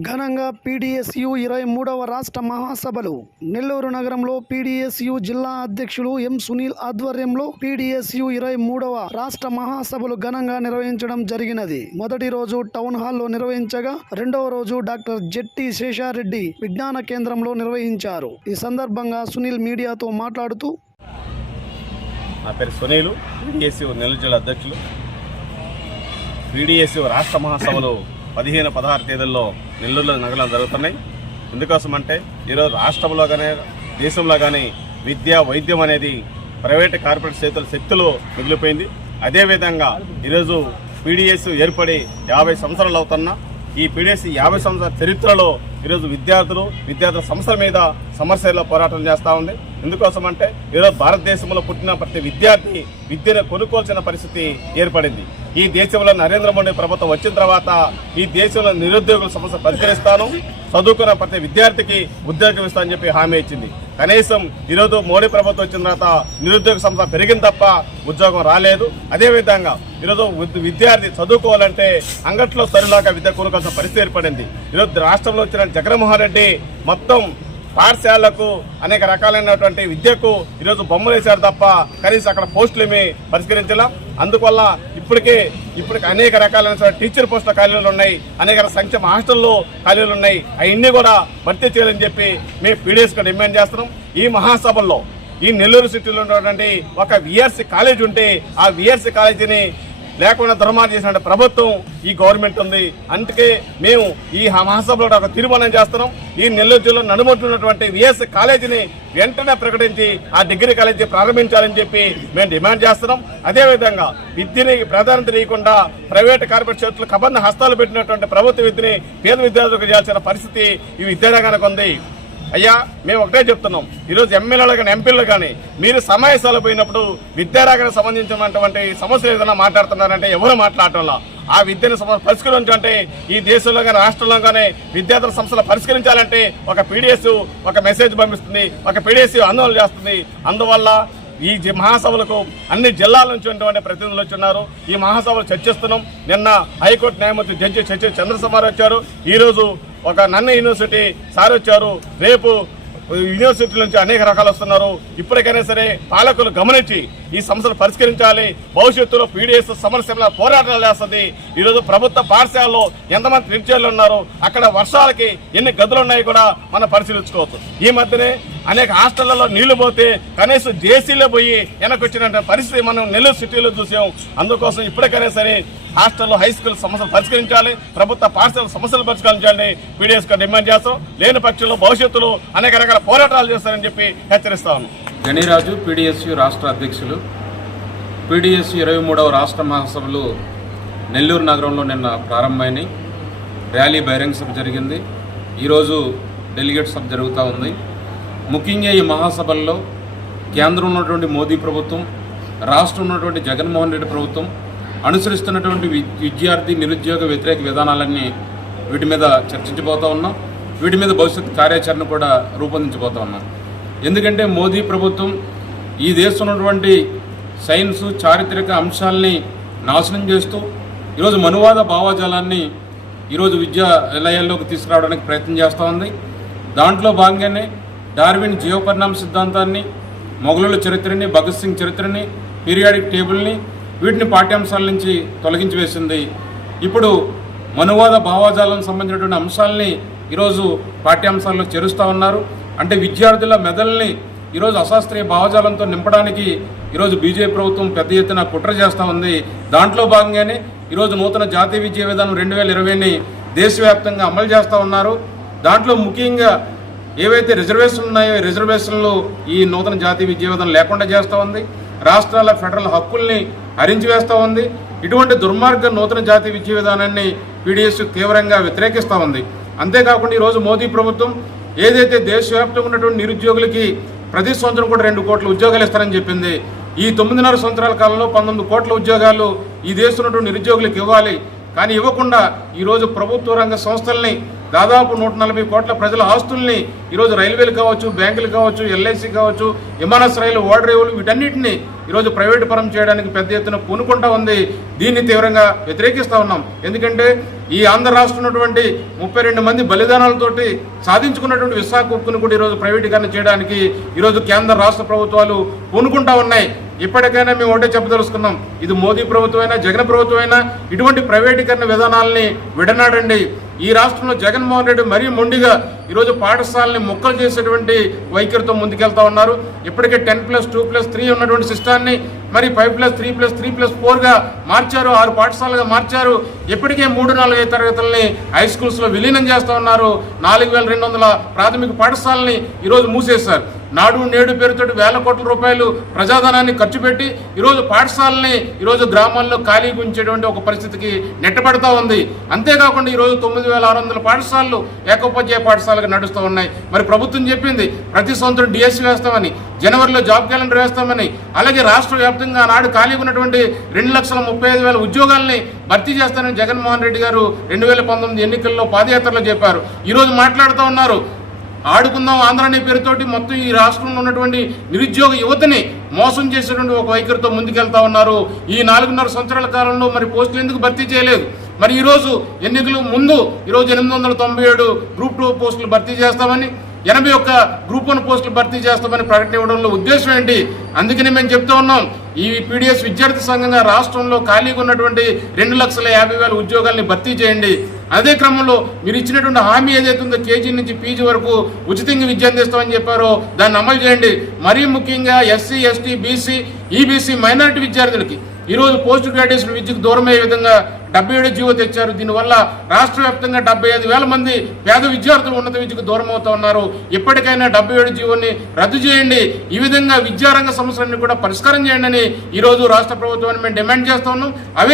ఘనంగా పీడీఎస్యు 23వ రాష్ట్ర మహాసభలు నెల్లూరు నగరంలో పీడీఎస్యు జిల్లా అధ్యక్షులు ఎం సునీల్ ఆధ్వర్యంలో పీడీఎస్యు 23వ రాష్ట్ర మహాసభలు ఘనంగా నిర్వహించడం జరిగినది. మొదటి రోజు టౌన్ హాల్లో నిర్వహించగా రెండవ రోజు డాక్టర్ జెట్టి శేషారెడ్డి విజ్ఞాన కేంద్రంలో నిర్వహించారు. ఈ సందర్భంగా సునీల్ మీడియాతో మాట్లాడుతూ, నా పేరు సునీలు, పీడీఎస్యు నెల్లూరు జిల్లా అధ్యక్షులు. పీడీఎస్యు రాష్ట్ర మహాసభలు 15-16 తేదీల్లో నెల్లూరులో నగరంలో జరుగుతున్నాయి. ఎందుకోసం అంటే ఈరోజు రాష్ట్రంలో కానీ దేశంలో కానీ విద్య వైద్యం అనేది ప్రైవేటు కార్పొరేట్ చేతుల శక్తులు మిగిలిపోయింది. అదేవిధంగా ఈరోజు పీడీఎస్ ఏర్పడి 50 సంవత్సరాలు అవుతున్నా ఈ పీడీఎస్ 50 సంవత్సరాల చరిత్రలో ఈరోజు విద్యార్థుల సమస్యల మీద సమస్యల్లో పోరాటం చేస్తూ ఉంది. ఎందుకోసం అంటే ఈరోజు భారతదేశంలో పుట్టిన ప్రతి విద్యార్థి విద్యను కొనుక్కోవాల్సిన పరిస్థితి ఏర్పడింది. ఈ దేశంలో నరేంద్ర మోడీ ప్రభుత్వం వచ్చిన తర్వాత ఈ దేశంలో నిరుద్యోగుల సమస్య పరిష్కరిస్తాను, చదువుకున్న ప్రతి విద్యార్థికి ఉద్యోగం ఇస్తానని చెప్పి హామీ ఇచ్చింది. కనీసం ఈరోజు మోడీ ప్రభుత్వం వచ్చిన తర్వాత నిరుద్యోగ సమస్య పెరిగింది తప్ప ఉద్యోగం రాలేదు. అదేవిధంగా ఈరోజు విద్యార్థి చదువుకోవాలంటే అంగట్లో సరిలాగా విద్య కొనుక్కోవాల్సిన పరిస్థితి ఏర్పడింది. ఈరోజు రాష్ట్రంలో వచ్చిన జగన్మోహన్ రెడ్డి మొత్తం పాఠశాలకు అనేక రకాలైనటువంటి విద్యకు ఈరోజు బొమ్మలు వేశారు తప్ప కనీసం అక్కడ పోస్టులేమీ పరిష్కరించలేం. అందువల్ల ఇప్పటికే అనేక రకాలైన టీచర్ పోస్టుల ఖాళీలు ఉన్నాయి, అనేక సంక్షేమ హాస్టల్లో ఖాళీలు ఉన్నాయి. అవన్నీ కూడా భర్తీ చేయాలని చెప్పి మేము పీడీఎస్గా డిమాండ్ చేస్తున్నాం. ఈ మహాసభల్లో ఈ నెల్లూరు సిటీలో ఉన్నటువంటి ఒక విఆర్సీ కాలేజ్ ఉంటే ఆ విఆర్సీ కాలేజీని లేకుండా దుర్మార్గం చేసిన ప్రభుత్వం ఈ గవర్నమెంట్ ఉంది. అందుకే మేము ఈ మహాసభలో ఒక తీర్మానం చేస్తున్నాం. ఈ నెల్లూరు జిల్లాలో నడుముతున్నటువంటి విఎస్ కాలేజీని వెంటనే ప్రకటించి ఆ డిగ్రీ కాలేజీ ప్రారంభించాలని చెప్పి మేము డిమాండ్ చేస్తున్నాం. అదేవిధంగా విద్యని ప్రాధాన్యత ఇవ్వకుండా ప్రైవేటు కార్పొరేట్ చేతులు కబంధ హస్తాలు పెట్టినటువంటి ప్రభుత్వ విద్యని పేద విద్యార్థులకు చేయాల్సిన పరిస్థితి ఈ విద్యారంగానికి ఉంది. అయ్యా, మేము ఒకటే చెప్తున్నాం, ఈరోజు ఎమ్మెల్యేలు కానీ ఎంపీలు కానీ మీరు సమావేశాలు పోయినప్పుడు విద్యారంగానికి సంబంధించినటువంటి సమస్యలు ఏదైనా మాట్లాడుతున్నారంటే ఎవరు మాట్లాడటంలా ఆ విద్యను పరిష్కరించాలంటే ఈ దేశంలో కానీ రాష్ట్రంలో కానీ విద్యార్థుల సమస్యలు పరిష్కరించాలంటే ఒక పీడీఎస్ ఒక మెసేజ్ పంపిస్తుంది, ఒక పీడీఎస్ ఆందోళన చేస్తుంది. అందువల్ల ఈ మహాసభలకు అన్ని జిల్లాల నుంచి ఉన్నటువంటి ప్రతినిధులు వచ్చున్నారు. ఈ మహాసభలు చర్చిస్తున్నాం. నిన్న హైకోర్టు న్యాయమూర్తి జడ్జి చంద్రశేఖర్ వచ్చారు. ఈరోజు ఒక నన్న యూనివర్సిటీ సార్ వచ్చారు. రేపు యూనివర్సిటీ నుంచి అనేక రకాలు వస్తున్నారు. ఇప్పటికైనా సరే పాలకులు గమనించి ఈ సమస్యలు పరిష్కరించాలి. భవిష్యత్తులో పీడీఎస్ సమస్యల పోరాటాలు చేస్తుంది. ఈరోజు ప్రభుత్వ పాఠశాలలో ఎంతమంది టీచర్లు ఉన్నారు, అక్కడ వర్షాలకి ఎన్ని గదులు ఉన్నాయో కూడా మనం పరిశీలించుకోవచ్చు. ఈ మధ్యనే అనేక హాస్టళ్లలో నీళ్లు పోతే కనీసం జేసీలో పోయి వెనక్కి వచ్చిన పరిస్థితి మనం నెల్లూరు సిటీలో చూసాం. అందుకోసం ఇప్పటికైనా సరే హాస్టల్లో హై స్కూల్ సమస్యలు పరిష్కరించాలి, ప్రభుత్వ పాఠశాల సమస్యలు పరిష్కరించాలని పీడీఎస్గా డిమాండ్ చేస్తాం. లేని పక్షంలో భవిష్యత్తులో అనేక రకాల పోరాటాలు చేస్తారని చెప్పి హెచ్చరిస్తా ఉన్నాం. గణిరాజు, పీడీఎస్యు రాష్ట్ర అధ్యక్షులు. పీడీఎస్యు 23వ రాష్ట్ర మహాసభలు నెల్లూరు నగరంలో నిన్న ప్రారంభమైనాయి. ర్యాలీ బహిరంగ సభ జరిగింది. ఈరోజు డెలిగేట్ సభ జరుగుతూ ఉంది. ముఖ్యంగా ఈ మహాసభల్లో కేంద్రం ఉన్నటువంటి మోదీ ప్రభుత్వం, రాష్ట్రం ఉన్నటువంటి జగన్మోహన్ రెడ్డి ప్రభుత్వం అనుసరిస్తున్నటువంటి విద్యార్థి నిరుద్యోగ వ్యతిరేక విధానాలన్నీ వీటి మీద చర్చించబోతూ ఉన్నాం. వీటి మీద భవిష్యత్ కార్యాచరణ కూడా రూపొందించబోతూ ఉన్నాం. ఎందుకంటే మోదీ ప్రభుత్వం ఈ దేశంలో ఉన్నటువంటి సైన్సు చారిత్రక అంశాలని నాశనం చేస్తూ ఈరోజు మనువాద భావజాలాన్ని ఈరోజు విద్యాలయాల్లోకి తీసుకురావడానికి ప్రయత్నం చేస్తూ ఉంది. దాంట్లో భాగంగానే డార్విన్ జీవపరిణామ సిద్ధాంతాన్ని, మొఘలుల చరిత్రని, భగత్ సింగ్ చరిత్రని, పీరియాడిక్ టేబుల్ని వీటిని పాఠ్యాంశాల నుంచి తొలగించి వేసింది. ఇప్పుడు మనువాద భావజాలకు సంబంధించినటువంటి అంశాలని ఈరోజు పాఠ్యాంశాల్లో చేరుస్తూ ఉన్నారు. అంటే విద్యార్థుల మెదల్ని ఈరోజు అశాస్త్రీయ భావజాలంతో నింపడానికి ఈరోజు బీజేపీ ప్రభుత్వం పెద్ద ఎత్తున కుట్ర చేస్తూ ఉంది. దాంట్లో భాగంగానే ఈరోజు నూతన జాతీయ విద్యా విధానం 2020ని దేశవ్యాప్తంగా అమలు చేస్తూ ఉన్నారు. దాంట్లో ముఖ్యంగా ఏవైతే రిజర్వేషన్లు ఉన్నాయో రిజర్వేషన్లు ఈ నూతన జాతీయ విద్యా విధానం లేకుండా చేస్తూ ఉంది. రాష్ట్రాల ఫెడరల్ హక్కుల్ని హరించివేస్తూ ఉంది. ఇటువంటి దుర్మార్గ నూతన జాతీయ విద్యా విధానాన్ని పీడీఎస్ తీవ్రంగా వ్యతిరేకిస్తూ ఉంది. అంతేకాకుండా ఈరోజు మోదీ ప్రభుత్వం ఏదైతే దేశవ్యాప్తంగా ఉన్నటువంటి నిరుద్యోగులకి ప్రతి సంవత్సరం కూడా 2 కోట్ల ఉద్యోగాలు ఇస్తారని చెప్పింది. ఈ 9.5 సంవత్సరాల కాలంలో 19 కోట్ల ఉద్యోగాలు ఈ దేశంలో ఉన్నటువంటి నిరుద్యోగులకు ఇవ్వాలి. కానీ ఇవ్వకుండా ఈరోజు ప్రభుత్వ రంగ సంస్థల్ని దాదాపు 140 కోట్ల ప్రజల ఆస్తుల్ని ఈరోజు రైల్వేలు కావచ్చు, బ్యాంకులు కావచ్చు, ఎల్ఐసి కావచ్చు, విమానాశ్రయాలు, ఓడరేవులు వీటన్నిటిని ఈరోజు ప్రైవేటు పరం చేయడానికి పెద్ద ఎత్తున పూనుకుంటా ఉంది. దీన్ని తీవ్రంగా వ్యతిరేకిస్తూ ఉన్నాం. ఎందుకంటే ఈ ఆంధ్ర రాష్ట్రం ఉన్నటువంటి 32 మంది బలిదానాలతోటి సాధించుకున్నటువంటి విశాఖ ఉక్కును కూడా ఈరోజు ప్రైవేటీకరణ చేయడానికి ఈరోజు కేంద్ర రాష్ట్ర ప్రభుత్వాలు పూనుకుంటా ఉన్నాయి. ఇప్పటికైనా మేము ఒకటే చెప్పదలుచుకున్నాం, ఇది మోదీ ప్రభుత్వమైనా జగన్ ప్రభుత్వమైనా ఇటువంటి ప్రైవేటీకరణ విధానాలని విడనాడండి. ఈ రాష్ట్రంలో జగన్మోహన్ రెడ్డి మరీ మొండిగా ఈరోజు పాఠశాలని ముక్కలు చేసేటువంటి వైఖరితో ముందుకెళ్తా ఉన్నారు. ఇప్పటికే 10+2+3 ఉన్నటువంటి సిస్టాన్ని మరి 5+3+3+4గా మార్చారు, 6 పాఠశాలగా మార్చారు. ఇప్పటికే 3-4 తరగతులని హై స్కూల్స్లో విలీనం చేస్తూ ఉన్నారు. 4200 ప్రాథమిక పాఠశాలని ఈరోజు మూసేశారు. నాడు నేడు పేరుతోటి వేల కోట్ల రూపాయలు ప్రజాధనాన్ని ఖర్చు పెట్టి ఈరోజు పాఠశాలని ఈరోజు గ్రామాల్లో ఖాళీగా ఉంచేటువంటి ఒక పరిస్థితికి నెట్టబడతా ఉంది. అంతేకాకుండా ఈరోజు 9600 పాఠశాలలు ఏకోపాధ్యాయ పాఠశాలగా నడుస్తూ ఉన్నాయి. మరి ప్రభుత్వం చెప్పింది ప్రతి సంవత్సరం డిఎస్సి వేస్తామని, జనవరిలో జాబ్ క్యాలెండర్ వేస్తామని, అలాగే రాష్ట్ర వ్యాప్తంగా నాడు ఖాళీగా ఉన్నటువంటి 2,35,000 ఉద్యోగాల్ని భర్తీ చేస్తానని జగన్మోహన్ రెడ్డి గారు 2019 ఎన్నికల్లో పాదయాత్రలో చెప్పారు. ఈరోజు మాట్లాడుతూ ఉన్నారు ఆడుకుందాం ఆంధ్ర అనే పేరుతోటి మొత్తం ఈ రాష్ట్రంలో ఉన్నటువంటి నిరుద్యోగ యువతని మోసం చేసేటువంటి ఒక వైఖరితో ముందుకెళ్తా ఉన్నారు. ఈ 4.5 సంవత్సరాల కాలంలో మరి పోస్టులు ఎందుకు భర్తీ చేయలేదు? మరి ఈరోజు ఎన్నికలు ముందు ఈరోజు 897 గ్రూప్ 2 పోస్టులు భర్తీ చేస్తామని, 81 గ్రూప్ 1 పోస్టులు భర్తీ చేస్తామని ప్రకటన ఇవ్వడంలో ఉద్దేశం ఏంటి? అందుకని మేము చెప్తూ ఉన్నాం, ఈ పీడిఎస్ విద్యార్థి సంఘంగా రాష్ట్రంలో ఖాళీగా ఉన్నటువంటి 2,50,000 ఉద్యోగాల్ని భర్తీ చేయండి. అదే క్రమంలో మీరు ఇచ్చినటువంటి హామీ ఏదైతే ఉందో కేజీ నుంచి పీజీ వరకు ఉచితంగా విద్య అందిస్తామని చెప్పారో దాన్ని అమలు చేయండి. మరీ ముఖ్యంగా SC, ST, BC, EBC minority విద్యార్థులకి ఈరోజు పోస్ట్ గ్రాడ్యుయేషన్ విద్యకు దూరమయ్యే విధంగా 77 జీవో తెచ్చారు. దీనివల్ల రాష్ట్ర వ్యాప్తంగా 75,000 మంది పేద విద్యార్థులు ఉన్నత విద్యకు దూరం అవుతా ఉన్నారు. ఇప్పటికైనా 77 జీవోని రద్దు చేయండి. ఈ విధంగా విద్యారంగ సమస్యలన్నీ కూడా పరిష్కారం చేయండి అని ఈరోజు రాష్ట్ర ప్రభుత్వాన్ని మేము డిమాండ్ చేస్తా ఉన్నాం. అవే